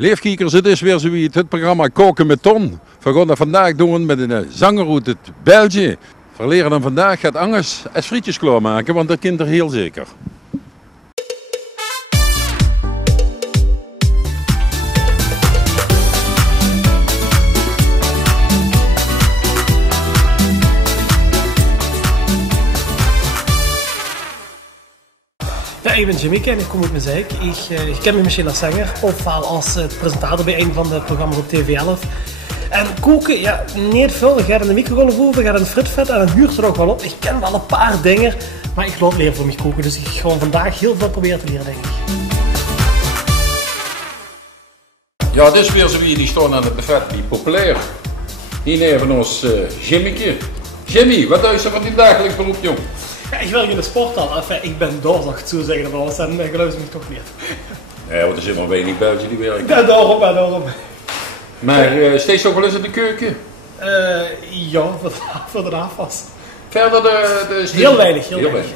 Leefkijkers, het is weer zoiets, het programma Koken met Ton. We gaan dat vandaag doen met een zanger uit het België. We leren dan vandaag gaat Angus als frietjes klaarmaken, want dat kind er heel zeker. Ja, ik ben Jimmyke en ik kom uit Mezeik. Ik ken me misschien als zanger of als presentator bij een van de programma's op TV11. En koken, ja, niet veel. Ik ga in de microgolf over, ga in het fritvet en het huurt er ook wel op. Ik ken wel een paar dingen, maar ik laat leren voor mij koken. Dus ik ga vandaag heel veel proberen te leren, denk ik. Ja, het is weer zo wie die staan aan het buffet, die populair. Hier neven ons Jimmyke. Jimmy, wat is er van die dagelijks beroep, jong? Ja, ik werk in de sporthal. Enfin, ik ben door, zou ik het zo zeggen, maar anders geloven ze me toch niet. Nee, want er zijn maar weinig Belgen die werken. Ja, daarom. Maar steeds ook wel eens in de keuken? Ja, voor de afwas. Verder Heel weinig.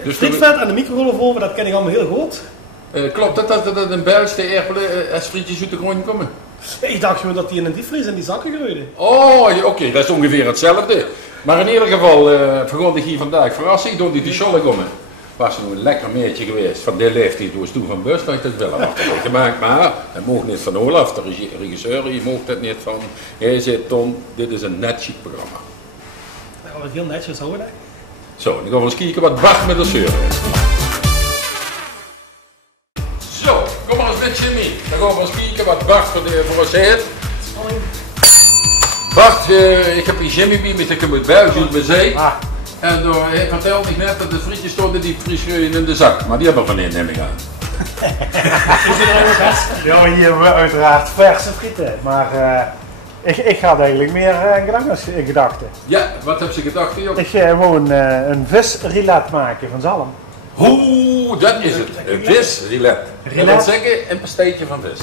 Dus frietvet en de microgolf over, dat ken ik allemaal heel goed. Klopt het dat een Belg de erpelen als frietjes uit de grond komen? Ik dacht gewoon dat die in een diepvries in die zakken groeiden. Oh, oké, dat is ongeveer hetzelfde. Maar in ieder geval, vergon ik hier vandaag verrassing door die scholen komen. Was er een lekker meertje geweest van de leeftijd, toen toen van bus, dat ik het wel had gemaakt. Maar dat mocht niet van Olaf, de regisseur, je mocht het niet van. Hij zei, Ton, dit is een net chic programma. Nou, wat heel netjes hoor. Zo, dan gaan we eens kijken wat Bart met de zeuren is. Zo, kom maar eens met Jimmy. Dan gaan we eens kijken wat Bart voor ons heeft. Bart, ik heb hier Jimmy bij me, ik heb uit België, uit Mezeik. En hij vertelde me net dat de frietjes stonden die vriesgeuien in de zak. Maar die hebben we van in, neem ik aan. Ja, hier hebben we uiteraard verse frieten. Maar ik had eigenlijk meer in gedachten. Ja, wat heb ze gedacht, joh? Ik ga gewoon een visrillet maken van zalm. Oeh, dat is het. Een visrillet. Dat wil zeggen een pasteetje van vis.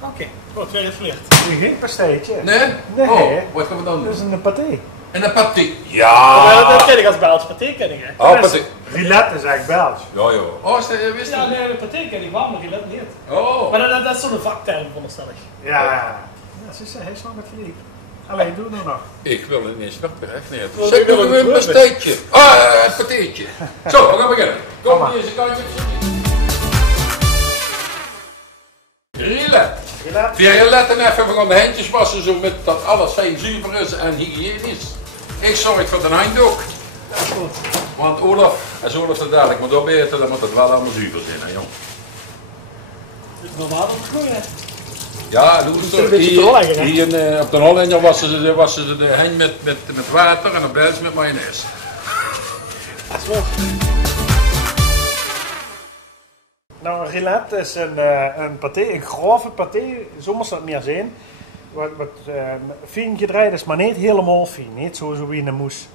Oké, goed, weer gevleerd. Geen pasteetje. Nee? Nee. Oh, wat gaan we dan doen? Dat is een paté. En een paté. Ja! Dat ken ik als Belgisch, paté ken ik hè. Oh, paté. Rillet is eigenlijk Belgisch. Ja joh. Oh, wist je? Ja, nee, een paté ken ik wel, maar rillet niet. Oh. Maar dat is zo'n vakterm, veronderstel ik. Ja. Ze is hij snel met Philippe. Alleen doe het nog. Ik wil het niet snappen, echt niet. Zeg nog een pasteetje. Ah, een patéetje. Zo, we gaan beginnen. Kom maar. Deze kantje. Rillet. Die letten even, we gaan de handjes wassen zodat dat alles fijn zuiver is en hygiënisch. Ik zorg voor de handdoek. Dat is goed. Want als Olaf dat dadelijk moet opeten, dan moet het wel allemaal zuiver zijn, hè, jong. Normaal op het groeien. Ja, doe het zo. Hier op de Hollander wassen ze de hand met water en op Belgisch met mayonaise. Dat is wel. Nou, een rillet is een paté, een grove paté, soms dat meer zijn. Wat fijn gedraaid is, maar niet helemaal fijn, niet zo wie in een moes.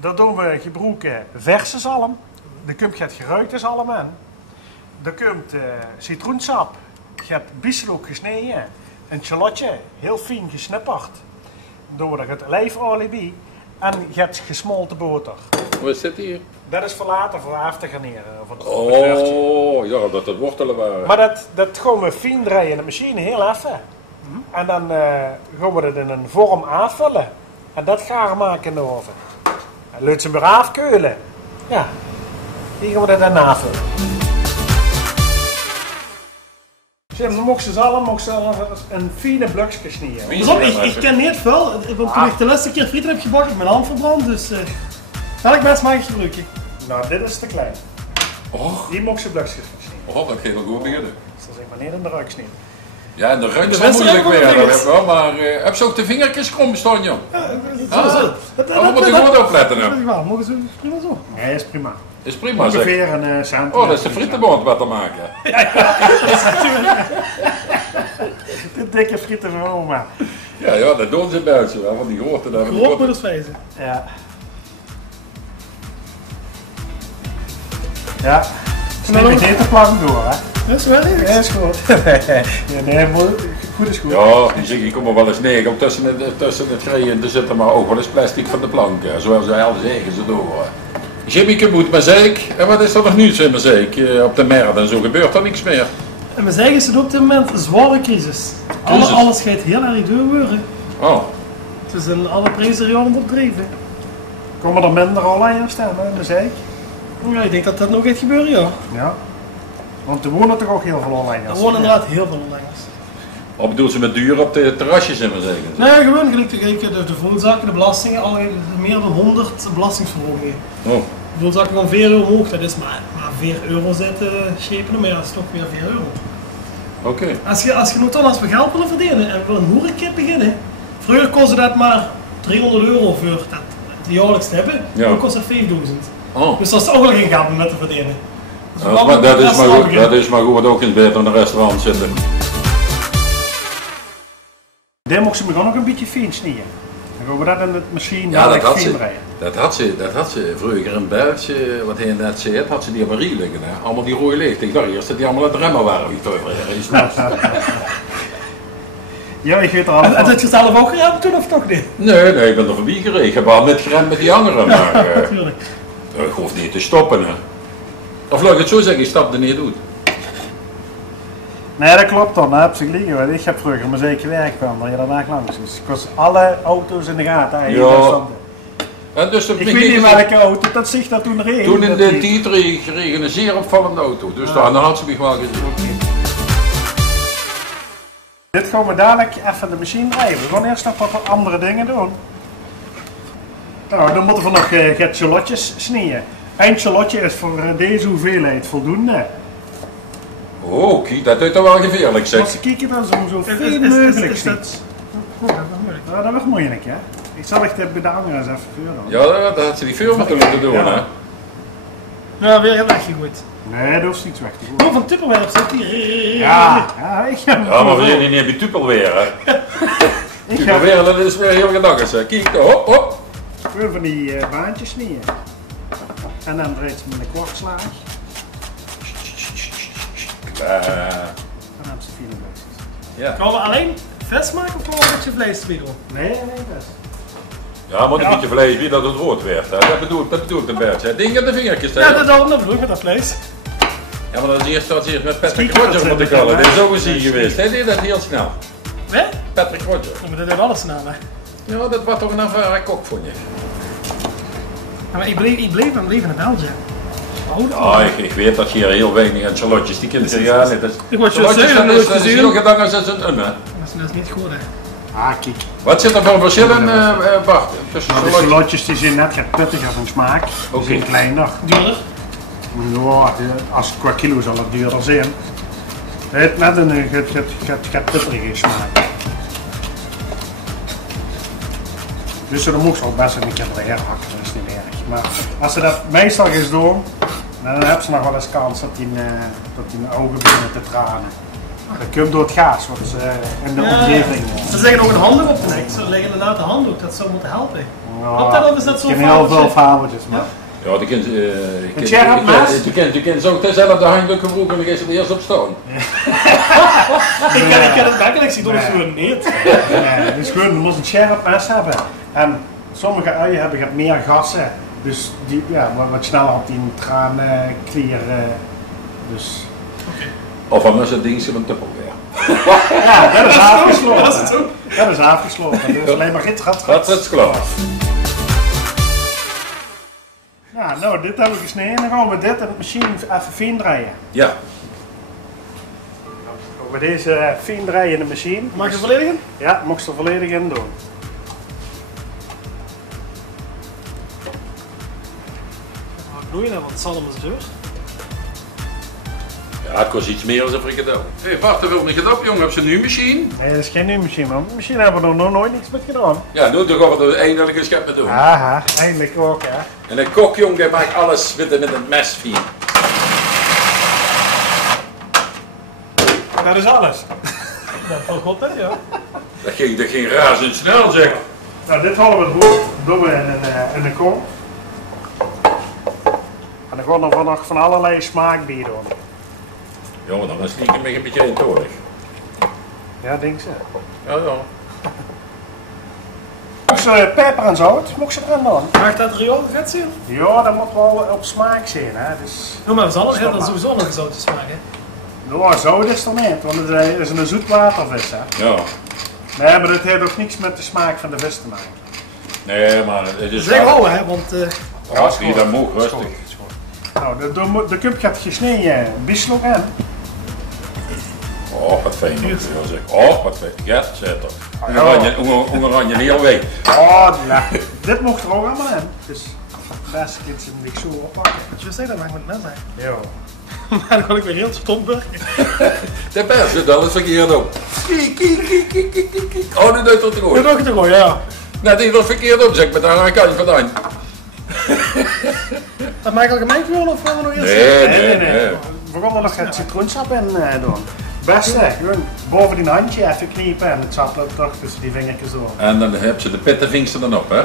Dat doen we gebruiken verse zalm, er komt het geruikte zalm in, er komt citroensap, je hebt bieslook gesneden, een shallotje, heel fijn gesnipperd, door het olijfolie bij en je hebt gesmolten boter. Wat zit hier? Dat is voor later, voor af te garneren. Oh, ja, dat het wortelen waren. Maar dat gaan we fijn draaien in de machine, heel even. En dan gaan we het in een vorm aanvullen. En dat gaar maken in de oven. En laat ze weer afkeulen. Ja, hier gaan we dat dan aanvullen. Jim, dan mocht ze allemaal een fijne blokje snijden. Ik ken niet veel, want toen ik de laatste keer frieten heb gebakken, ik mijn hand verbrand, dus welk mes mag ik gebruiken? Nou, dit is te klein. Oh. Die mocht ze blokjes snijden. Oh, dat ging wel goed beginnen. Dus dat zeg maar niet in de ruik snijden. Ja, en de ruik is wel moeilijk weer, maar heb ze ook de vingertjes krom staan, joh? Ja, we moeten goed opletten. Dat is wel, mogen ze prima zo? Nee, is prima. Is prima, ongeveer een centimeter. Oh, dat is de frietenbond wat te maken. De dikke frieten van oma. Ja, dat doen ze in België wel, want die grote daar. Groot moet het wezen. Ja. Ja. Snel niet te plakken door, hè? Dat is wel leuk. Ja, is goed. Ja, nee, goed is goed. Ja, die zeg ik kom er wel eens neer om tussen het green te zitten, maar ook wel eens plastic van de plank. Zoals wij al zeggen, ze door. Jimmyke moet Mezeik. En wat is er nog nieuws in Mezeik? Op de Merde en zo gebeurt er niks meer. En we zeggen ze op dit moment een zware crisis. Alles gaat heel erg duur worden. Oh. Ze zijn alle prijzen enorm opdreven. Komen er minder online aan staan, hè, dus ik. Ja, ik denk dat dat nog gaat gebeuren, ja. Ja. Want er wonen toch ook heel veel online. Er wonen inderdaad heel veel online. Wat bedoelt ze met duur op de terrasjes in maar zeggen? Nee, gewoon gelijk de voelzaken, de belastingen, al meer dan 100 belastingsverhogingen. Oh. De voelzaken van 4 euro omhoog, dat is maar 4 euro zitten schepen, maar ja, dat is toch weer 4 euro. Oké. Als we geld willen verdienen en we willen een horeca beginnen, vroeger kostte dat maar 300 euro voor dat jaarlijks te hebben, Ja. nu kost dat 5000. Oh. Dus dat is ook wel geen geld om met te verdienen. Dus we Ja, gaan maar met dat het is maar restaurant goed, beginnen. dat is maar goed, wat ook in beter in een restaurant zitten. Daar mocht ze me gewoon nog een beetje fijn snijden. Dan gaan we dat in het machine Ja, dat had fijn ze. draaien. Dat had ze vroeger in Bergje, wat hij net zei, had ze die Marie liggen. Hè? Allemaal die rode licht. Ik dacht eerst dat die allemaal aan het remmen waren. Wie toch Ja, ik weet er En al. dat je zelf ook geremd toen of toch niet? Nee, ik ben er voorbij gereden. Ik heb al net geremd met die anderen, maar Natuurlijk. ik hoef niet te stoppen. Hè. Of laat ik het zo zeggen, ik stap er niet uit. Nee, dat klopt dan. Dat heb ze gelijk. Want ik heb vroeger maar zeker werk kwam, dat je daarna langs is. Ik was alle auto's in de gaten. Eigenlijk. Ja. En dus Ik weet niet welke auto, dat zich dat toen reed. toen in de Tieter gereden een zeer opvallende auto. Dus dan had ze me wel gezien. Dit gaan we dadelijk even de machine draaien. We gaan eerst nog wat andere dingen doen. Nou, dan moeten we nog het shallotjes snijden. Een shallotje is voor deze hoeveelheid voldoende. Oh, kijk, dat is toch wel gevaarlijk zeg. Als ze kijken dan zo veel Is mogelijk dat... ziet. Oh, dat is moeilijk. Ja, dat wordt moeilijk, hè? Ik zal echt bij de anderen eens even vuren. Ja, dat had ze die firma toen moeten doen, Ja. hè. Ja, weer heel erg goed. Nee, dat hoeft niet weg te doen. Door van Tupperware zit hier. Ja, ik heb Ja, maar we zijn niet bij Tupelweer, hè. ik heb Tupelweer, dat is weer heel gedacht, hè. Kijk, hop, hop. gewoon van die baantjes snijden. En dan draait ze met een kwartslaag. En dan heb ze 4 beestjes. Ja. Gaan we alleen vis maken of gaan we een beetje vlees erbij doen? Nee, best. Ja, maar een beetje vlees, wie dat het rood werd, hè. Dat bedoelt een beetje. Ding op de vingertjes, hè. Ja, dat bedoel ik met dat vlees. Ja, maar dat is eerst wat ze hier met Patrick Skieten, Roger dat moeten zijn kallen. we Dat is dan, ook een zie geweest. Hij deed dat heel snel. Hè? Patrick Roger. Ja, maar dat is alles snel, hè. Ja, dat was toch een ervaren kok, vond je. Ja, maar ik bleef in België. Ja, ik weet dat je hier heel weinig aan Charlotjes, die kinderen, ja, net als... Ik word je Charlotjes, zeggen, dat nooit is gezien. heel gedacht als een hè. Dat is niet goed, hè. Ah, kijk. Wat zit er voor verschillen, Bart, tussen Nou, de Charlotjes? shallotjes die zijn net gaat pittiger van smaak. Die Oké. zijn kleiner. Duurder. Ja, als qua kilo zal het duurder zijn. Het heeft net een gaat pittige smaak. Dus dan moet ze al best een keer erin hakken, dat is niet erg. Maar als ze dat meestal eens doen, dan hebben ze nog wel eens kans dat die ogen beginnen te tranen. Dat komt door het gaas wat ze in de omgeving. Ze zeggen ook een handdoek op de nek. Ze leggen inderdaad een handdoek, dat zou moeten helpen. Ja, Op dat of is dat zo'n ik ken heel veel fabeltje? fabeltjes, maar Ja, die kind, Gerard Maas? je kent zo dezelfde handdoek gebroken en dan is er eerst op staan. Ik ken het bakken, ik zie het gewoon niet. nee, dus gewoon, je moet een scherp mes hebben. En sommige uien hebben meer gassen, dus die, ja, wat sneller op die traanklier. Dus Of anders het dienstje van Tupperware. ja, dat is afgesloten. Dat is het ook. Dat is afgesloten. Dus alleen maar Dat is klaar. Ja, nou, dit hebben we gesneden. Dan gaan we dit in de machine even fijn draaien. Ja. Dan gaan we deze fijn draaien in de machine. Mag je volledigen? Ja, mocht ze er volledig in doen. Bloeien, want het zalm is duur. Ja, het kost iets meer dan een frikandel. Hé, Bart, er wil niet gedaan, jongen. Heb je nu een machine? Nee, dat is geen nieuwe machine, man. Misschien hebben we er nog nooit niks met gedaan. Ja, nu gaan we er eindelijk een schep mee doen. Aha, eindelijk ook, hè. En een kokjong die maakt alles met een mes fijn. Dat is alles. Dat valt goed, hè? Ja. Dat ging razendsnel, zeg. Nou, dit halen we het hoofd, doen we in de kom. En dan gaan we er nog van allerlei smaak bij doen. Jongen, dan is het niet een beetje eentonig. Ja, denk ze. Ja, ja. Dus peper en zout, moet ik ze erin doen? Mag dat riool vet zijn? Ja, dat moet wel op smaak zijn, hè. Dus, Noem maar zalm, Stop heeft dan maar. sowieso nog zoutjes smaken. Nou, zout is er niet, want het is een zoetwatervis. Hè? Ja. Nee, maar dat heeft ook niks met de smaak van de vis te maken. Nee, maar het is... Zeg al, hè, want Ja, die dat mag, Is rustig. goed, is goed. Nou, de cup gaat gesneden bieslook in. Oh, wat fijn. Zeg. Oh, wat fijn. Ja, zet er. Ja. Oranje heel week. Oh, ja. Dit mocht er ook allemaal in. Dus best iets een week zo oppakken. je zei dat mag met mensen. Ja. Maar dan kon ik weer heel stom werken. De pers zit alles verkeerd op. Kiek. Oh, nu doet het er Dat goed. ook te gooien, ja. Net iemand verkeerd op, zeg met daar aan kant vandaan. Dat maak ik al gemeen gewoon of gaan we nog eerst? Nee. We gaan er nog het citroensap in doen. Beste, gewoon boven die handje even kniepen en het sap loopt toch tussen die vingertjes door. En dan heb je de pittenvingsten dan op, hè.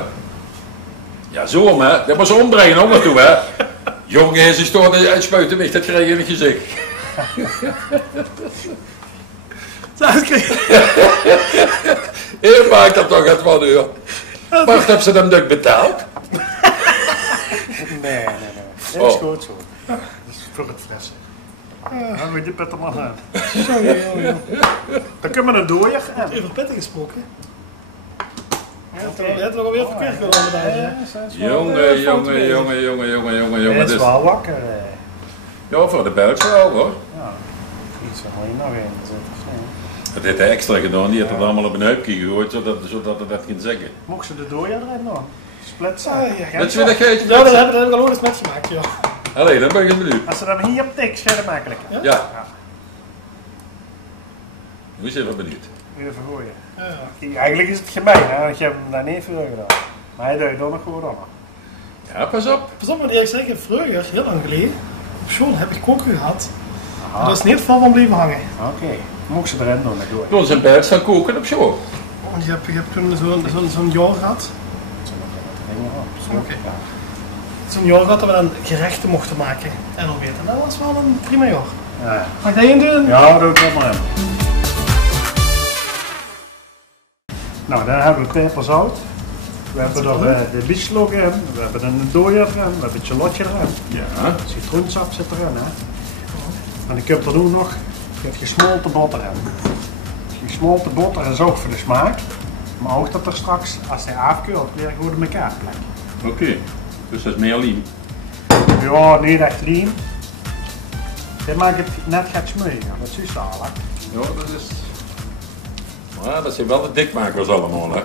Ja, zo hè. Dat was ombrengen ook naartoe, hè. Jongen, ze stonden uitspuiten weg, dat krijg je in het gezicht. Hier maakt dat toch het van u. Wacht, heb ze hem duk betaald? Nee. Dat is goed zo. Dat is voor het fressen. Dan moet je pet er maar uit. Dan kunnen we een dooier. Over petten gesproken. Je hebt nog alweer verkeerd gedaan met Jongen. Het is wel wakker. Ja, voor de Belgische wel hoor. Ja. Iets waar je nog in zit. Dat heeft hij extra gedaan, die heeft het allemaal op een huipje gegooid, zodat het dat ging zeggen. Mocht ze de dooier erin doen? Splitsen? Dat is weer dat geitje. Ja, dat hebben we al eens met gemaakt, ja. Allee, dan ben ik benieuwd. Als ze dan hier op tikt, is het makkelijk. Ja. Nu is even benieuwd. Even gooien. Ja. Eigenlijk is het gemeen, hè? Want je hebt hem daar niet veel gedaan. Maar hij doet het nog goed aan. Ja, pas op. Pas op, want eerlijk zeggen, vroeger, heel lang geleden, op school heb ik koken gehad. En dat is niet vol van blijven hangen. Oké. Mocht ze erin doen, dan doe ik. Toen zijn Belg staan koken op show. Want je hebt toen zo'n jaar gehad. Oké. Zo'n jaar gehad dat we dan gerechten mochten maken. En alweer. En dat was wel een prima jaar. Ja. Mag ik dat één doen? Ja, doe ik wel maar in. Nou, dan hebben we peperzout. We hebben er de bieslook in. We hebben een dooier erin. We hebben een shallotje erin. Ja. Citroensap zit erin, hè. En ik heb er nu nog gesmolten boter in. Gesmolten boter is ook voor de smaak. Maar ook dat er straks, als hij afkeurt, weer goed in elkaar plakt. Oké. Dus dat is meer liem. Ja, niet echt lean. Dit maakt het net gaat smeugen, dat is juist al. Ja, dat is... Maar dat zijn wel de dikmakers allemaal, hè.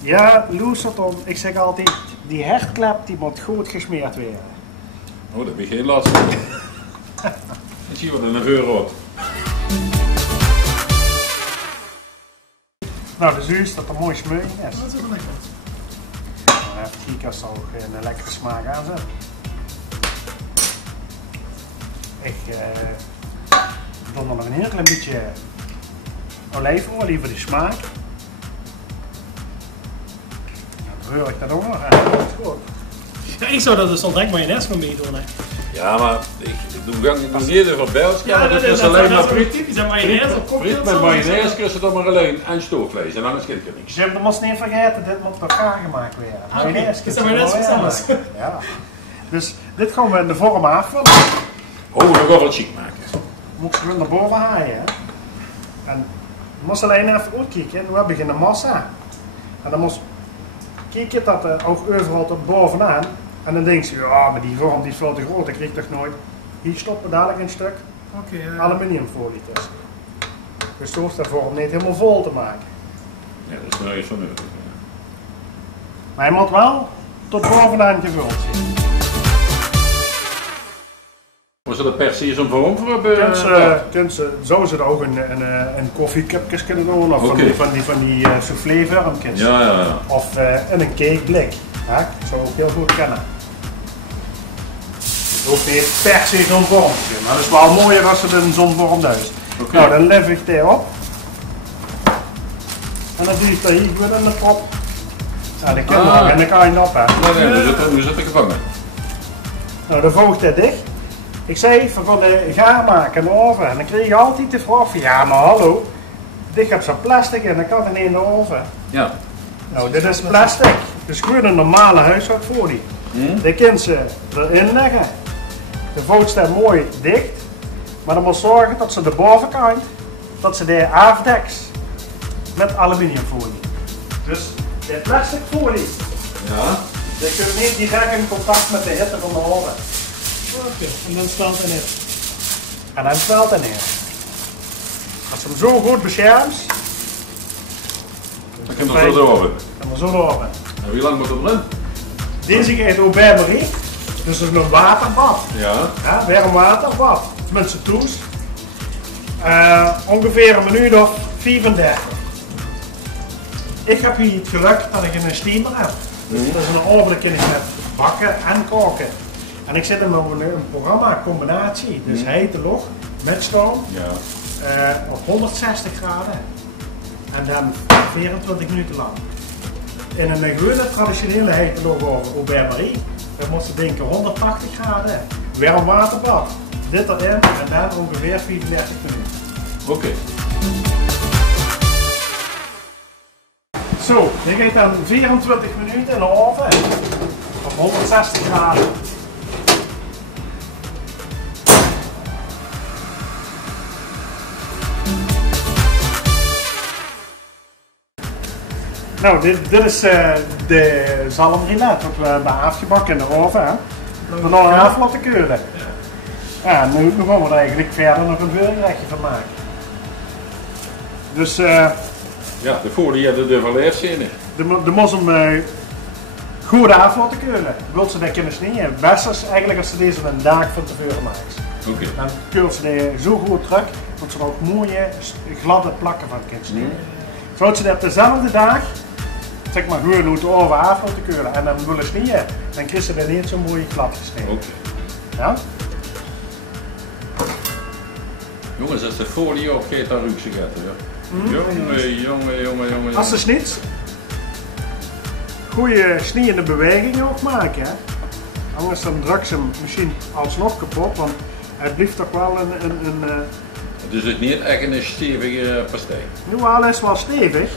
Ja, Loeserton, ik zeg altijd, die hertklep die moet goed gesmeerd worden. Oh, dat heb ik geen last van. Dan zie je wat een geur rood. Nou, dus juist dat er mooi smeugen is. Dat is ook lekker. Dan heeft Kiekers ook een lekkere smaak aan zet. Ik doe er nog een heel klein beetje olijfolie voor die smaak. Dan reur ik dat ook nog en dat wordt goed. Ja, ik zou dat dus al direct mayonaise gaan meedoen, hè. Ja, maar ik doe niet even Belgisch. Ja, dat is alleen maar zo friet. typisch. En mayonaise op cocktails. Friet met mayonaise kun je dan maar alleen en stoofvlees en anders kent je niks. Je moet niet vergeten, dit moet door elkaar gemaakt worden. Ah, oké. Mayonaise Is kun dat je mayonaise er mooi iets aan anders? maken. Ja. Dus dit gaan we in de vorm afvullen. Oh, nog wel wat chic maken. Moet je weer naar boven haaien. Hè? En je moet alleen even uitkijken. Nu heb je een massa. En dan moet je kijken dat er ook overal tot bovenaan. En dan denk je, ja, maar die vorm die is veel te groot, dat krijg ik toch nooit. Hier stoppen we dadelijk een stuk Oké. aluminiumfolie tussen. Dus zo hoeft de vorm niet helemaal vol te maken. Ja, dat is nou eens van nodig. Maar hij moet wel tot bovenaan gevuld zijn. Was dat precies een vorm voor? Zo ze er ook een koffiecupjes kunnen doen, of Okay. van die soufflé-vormpjes. Ja. Of in een cakeblik. Ja, dat zou ik ook heel goed kennen. Het hoeft niet per se zo'n vormpje, maar het is wel mooier als het in zo'n vorm is. Oké. Nou, dan leg ik die op. En dan doe je het hier gewoon in de prop. Ja, dat kan nog, en dan kan je het op. Hè. Nee, nu zit ik gevangen. Nou, dan voegt hij dicht. Ik zei van de gaar maken in de oven. En dan kreeg je altijd de vraag van, ja maar hallo, dit heb zo'n plastic en dan kan het niet in de oven. Ja. Nou, dit is plastic. Dus gewoon een normale huishoudfolie. Die kun je erin leggen. De vocht staat mooi dicht. Maar dan moet zorgen dat ze de bovenkant, dat ze die afdekt met aluminiumfolie. Dus de plastic folie, Ja. die kun je niet direct in contact met de hitte van de oven. Oké, en dan smelt hij net. En dan smelt hij neer. Als je hem zo goed beschermt, Dan kun je er zo over. dan zo erover. En wie lang moet het erin? Deze heet au bain-marie, dus dat is een waterbad. Ja. Ja, warm waterbad, met z'n toes. Ongeveer een minuut of 34. Ik heb hier het geluk dat ik een steamer heb. Dus dat is een oven, daar kan ik met bakken en koken. En ik zit in een programma combinatie, dus hete lucht met stoom Ja. op 160 graden. En dan 24 minuten lang. In een gewone traditionele hete lucht oven, au bain-marie, dan moet je denken 180 graden. Warm waterbad. Dit erin en dan ongeveer 34 minuten. Oké. Zo, dit gaat dan 24 minuten in de oven op 160 graden. Nou, dit is de zalmrinet wat we hebben afgebakken in de oven. Hè. We nog een af laten keuren. Ja, nu gaan we er eigenlijk verder nog een voorgerechtje van maken. Dus Ja, de folie had de verleefd zijn. de moet hem goed af laten keuren. Wil ze dat kunnen snijden? Best is eigenlijk als ze deze een dag van tevoren maakt. Oké. Dan keurt ze die zo goed terug dat ze er ook mooie gladde plakken van kan snijden. Zodat ze dat dezelfde dag, zeg maar gewoon hoe het oven af laten keuren en dan willen snijden, dan krijg ze dat niet zo mooi glad gesneden. Oké. Ja? Jongens, als de folie opgeet, dan ruikt ze gaat. Jongen. Als ze snit, goede snijende bewegingen ook maken. Hè? Anders dan druk ze hem misschien alsnog kapot, want het blijft toch wel een Dus het is niet echt een stevige pastei. nu al is wel stevig,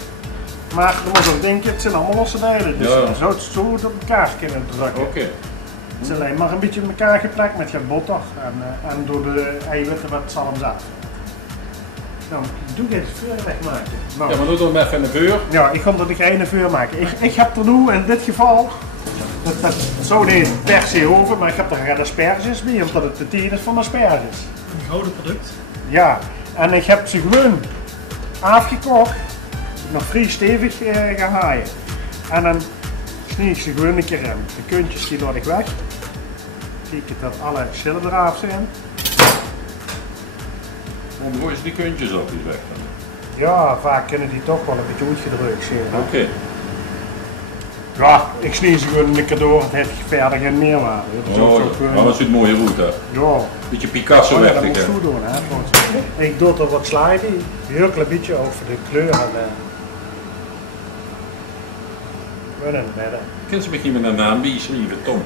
maar je moet ook denken, het zijn allemaal losse delen. Dus Ja. je zou het zo goed op elkaar kunnen drukken. Oké. Het is alleen maar een beetje op elkaar geplakt met je botter en door de eiwitten wat zalm zat. Nou, doe je het vuur wegmaken. Nou, Ja, maar doe dan even in de vuur. ja, ik ga er de geine vuur maken. Ik heb er nu in dit geval, dat zou niet per se hoeven, maar ik heb er geen asperges bij, omdat het de tijd is van asperges. Een gouden product. Ja, en ik heb ze gewoon afgekookt, nog vrij stevig gehaaien. En dan snij ik ze gewoon een keer in. De kuntjes die laat ik weg. Kijk dat alle schillen eraf zijn. Dan gooi je die kuntjes op die weg. Ja, vaak kunnen die toch wel een beetje uitgedrukt zijn. hè. Oké. Ja, ik snij ze gewoon een keer door, het heeft verder geen meerwaarde. Dat is ook zo gewoon- Maar dat zit mooie route. Ja. Beetje Picasso Oh ja, weg. dat moet je doen, hè. Ik doe er wat slijden, een heel klein beetje over de kleur en gewoon in het midden. Kun je misschien met een naam bijschrijven, Tom?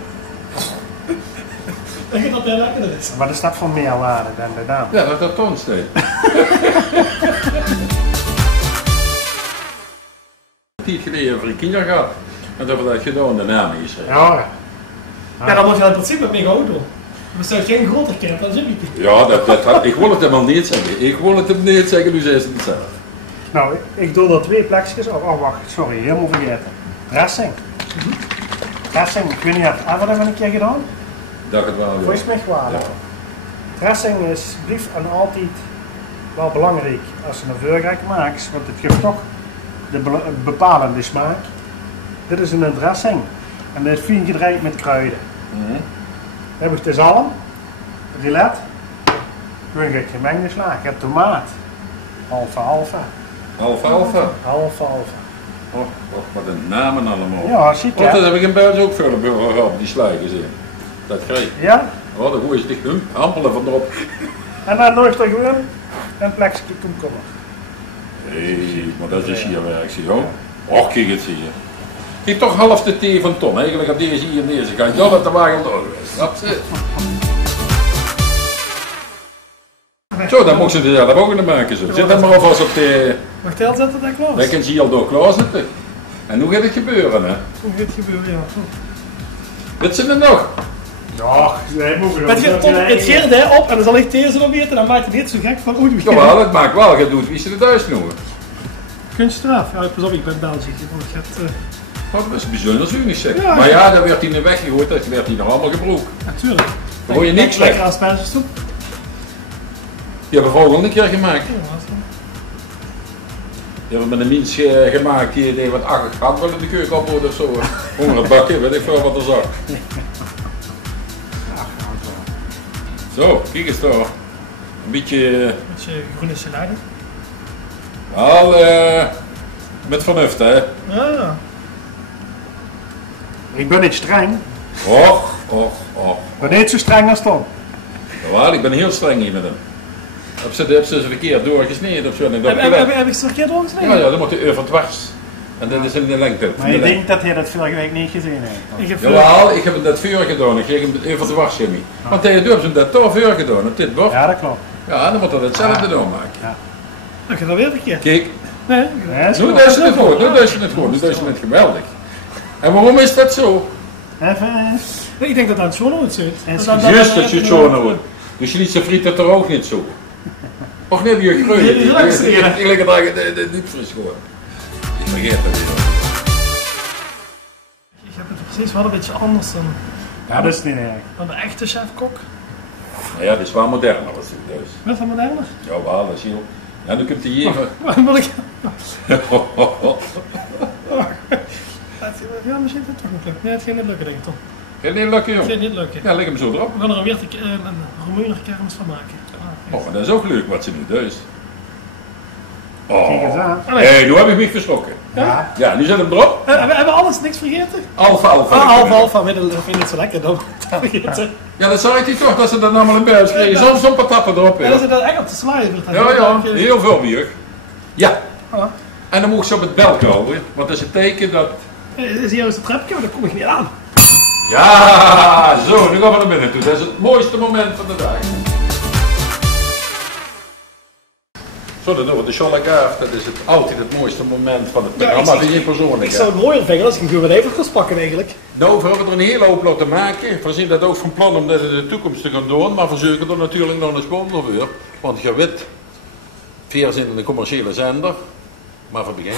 Ik denk dat heel lekker is. Maar er staat voor meerwaarde dan de naam. Ja, dat Tom steeds. Tijd geleden voor een kinder gehad. En dat we dat gedaan, de naam is. Ja, Ja, dan moet je in principe met mijn auto. Er staat geen groter kind dan Jimmy. Ja, ik wil het hem al niet zeggen. Ik wil het hem niet zeggen, nu zei ze het zelf. nou, ik doe er twee plekjes. Oh, wacht, sorry, helemaal vergeten. Dressing. Dressing, ik weet niet, hebben we dat een keer gedaan? Dat het wel Volgens mij wel. Ja. Dressing is lief en altijd wel belangrijk als je een vuurrijk maakt, want het geeft toch de bepalende smaak. Dit is een dressing en dit is fijn gedraaid met kruiden. Dan heb ik de zalm, rilet, gewoon een gemengde sla. Ik heb tomaat, alfa. Oh, wat een namen allemaal. Ja, ziek Dat hè? heb ik in België ook voor de burger gehad, die sla gezien. Dat krijg je. Ja, Oh, dan gooi je zich hampelen van erop. en dan nog er gewoon een plekje komkommer. Hé, maar dat is hier werk, zie je hoor. Och, kijk het zie je. Kijk toch half de thee van Tom, eigenlijk op deze hier en deze kant. Ja, dat de wagen door geweest, snap je? Zo, dan mocht ze er zelf ook in maken. Zo. Zet hem maar alvast op de... Wacht, heel zetten dat klaar Dan is. kan ze hier al door klaar zitten. En hoe gaat het gebeuren, hè? Hoe gaat het gebeuren, ja. Wat zijn er nog? Ja, wij moeten Het geert hij op en dan zal ik deze nog weten, dan maakt het niet zo gek van oeh. Ja, wel, het maakt wel, je doet wie ze de duis noemen. Kunststraf, ja pas op, ik ben België. Dat is bijzonder zuinig zeg. Ja, maar ja, dan werd hij naar weggegooid, dat werd hij nog allemaal gebroken. Natuurlijk. Dan hoor je niks lekker weg. als spergetsoep. Die hebben we volgende keer gemaakt. Die hebben met een mens gemaakt die deed wat akker gaat wel in de keuken op of zo. Hongerbakken, weet ik veel wat er zag. Zo, kijk eens daar. Een beetje groene salade. al met vernuft hè. Ja. Ik ben niet streng. Och. Ik ben niet zo streng als Tom. Jawel, ik ben heel streng hier met hem. Heb ze verkeerd doorgesneden of zo. Heb ik ze verkeerd doorgesneden? Ja, dan moet de van dwars. En dat is in de lengte. Maar je denkt dat hij dat vorige week niet gezien heeft. Jawel, ik heb het net vuur gedaan. Ik kreeg hem het van dwars, Jimmy. Want hij heeft hem dat toch vuur gedaan op dit bord. Ja, dat klopt. Ja, dan moet hij hetzelfde doen maken. Ja. Dan ga je dat weer een keer. Kijk, Nee. nu is het goed, nu is het goed, nu is het geweldig. En waarom is dat zo? Even. Ik denk dat dat zo nooit zit. Juist dat je het zo nou. Dus je liet ze friet het er ook niet zo. Och nee, die groeien. Die liggen daar niet fris gewoon. Ik vergeet het weer. Ik heb het precies wel een beetje anders Ja, dat is niet erg. dan de echte chef-kok. Nou ja, dat is wel moderner wat ze dus. Wat van moderner? Jawel, dat is heel. Ja, nu komt hij hier. Wat moet ik? Ja, misschien dat toch niet lukken. Nee, het gaat niet lukken, denk ik toch. Geen heel lekker Het joh. gaat niet lukken. Ja, leg hem zo erop. We gaan er weer een Romeiner kermis van maken. Oh, maar dat is ook leuk wat ze nu dus. Kijk eens Oh. aan. Hé, nu heb ik me verschrokken. Ja. Ja, nu zet hem erop. Hebben we alles niks vergeten? Alfa. Alfa, dat vind ik niet zo lekker dan. Vergeten. Ja, dat zei ik toch, dat ze dat allemaal in buis kregen. Zo'n patatten erop. Ja, dat ze dat echt op de slaaien Ja, heel veel bier. Ja. Voilà. En dan moet ik ze op het bel houden, want dat is een teken dat... Is hier eens de trapje, maar daar kom ik niet aan. Ja, zo, nu gaan we naar binnen toe. Dat is het mooiste moment van de dag. Zo, dan doen we de Cholagaaf. Dat is altijd het mooiste moment van het programma. Die persoonlijk. Ik zou het mooier vinden als ik een gewoon even ga pakken eigenlijk. Nou, we hebben er een hele hoop laten maken. We zien dat ook van plan om dat in de toekomst te gaan doen. Maar we zoeken er natuurlijk nog een sponsor. Want je weet, via zin in een commerciële zender. Maar voor begin ja.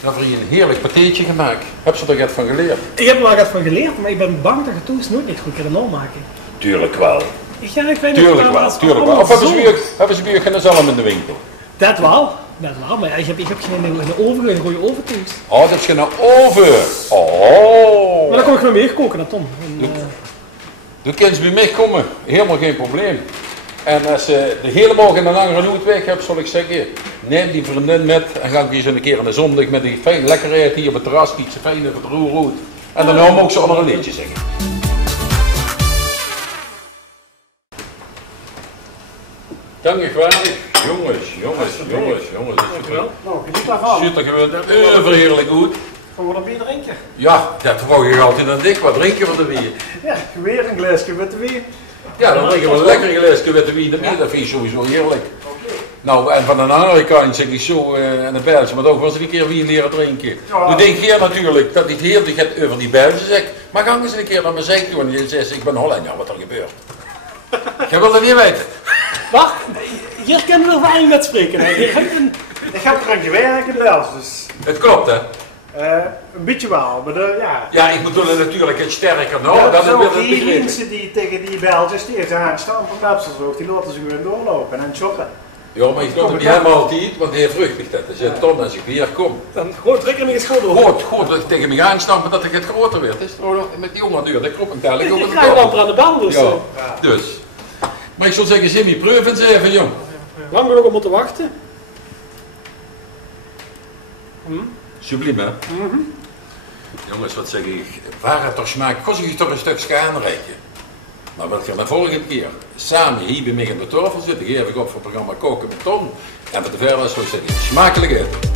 Ik heb er hier een heerlijk patéetje gemaakt. Heb ze er iets van geleerd? Ik heb er wel wat van geleerd, maar ik ben bang dat je het nooit niet goed kunnen maken. Tuurlijk wel. Ik weet niet Tuurlijk wel. Of hebben ze weer geen zalm in de winkel? Dat wel, maar ik heb geen oven, een goede oven thuis. Oh, dat is geen oven. Oh. Maar dan kom ik gewoon weer koken, dat Tom. Du kunt bij mij komen, helemaal geen probleem. En als je de hele morgen een langere noot weg hebt, zal ik zeggen, neem die vriendin met en ga ik eens een keer in de zondag met die fijn lekkerheid hier op het terras, iets fijn in het roerroet. En dan gaan we ook zo onder een liedje zingen. Dankjewel. Jongens. Dankjewel. Nou, geniet daarvan. Zit er gewoon overheerlijk goed. Gaan we dan bier drinken? Ja, dat vroeg je altijd aan dik. Wat drinken we er weer? Ja, weer een glaasje witte wien. Ja, dan drinken we een lekker glaasje witte wien erbij. Dat vind ik sowieso heerlijk. Nou, en van een andere kant zeg ik zo, en de Belgische, maar ook wel eens een keer wien leren drinken. Ja. Nu denk je natuurlijk dat hij het heel gaat over die Belgische zegt, maar ga eens een keer naar mijn zijk doen en je zegt, ik ben Hollander, wat er gebeurt. Jij wil dat niet weten. Wacht, hier kunnen we ervaring met spreken. Hè. Ik heb er aan gewerkt in Belgisch, dus Het klopt, hè? een beetje wel, maar ja. Ja, ik bedoel het natuurlijk iets sterker. Nou, Ja, dat is ook weer het die begrepen. mensen die tegen die Belgiërs steeds aanstaan op Webselzoog, die laten ze gewoon doorlopen en shoppen. Ja, maar ik doe het niet helemaal altijd, want hij vruchtigt dat. Dus je ton als ik weer kom. Dan gewoon drinken en is gewoon door. Goed, dat ik tegen me aanstampen dat ik het groter werd. Is met die jongen duur, dat klopt een tel. Ik krijg wel aan de bel, dus. Ja, dus. Maar ik zou zeggen, Jimmy, proef eens even, jong. Lang we nog op moeten wachten. Subliem, hè? Jongens, wat zeg ik? Waar het toch smaakt, kost ik toch een stukje aanreiken. Maar wat gaan we de volgende keer samen hier bij mij in de tafel zitten, geef ik op voor het programma Koken met Ton. En voor de verder zou ik zeggen, smakelijk eten.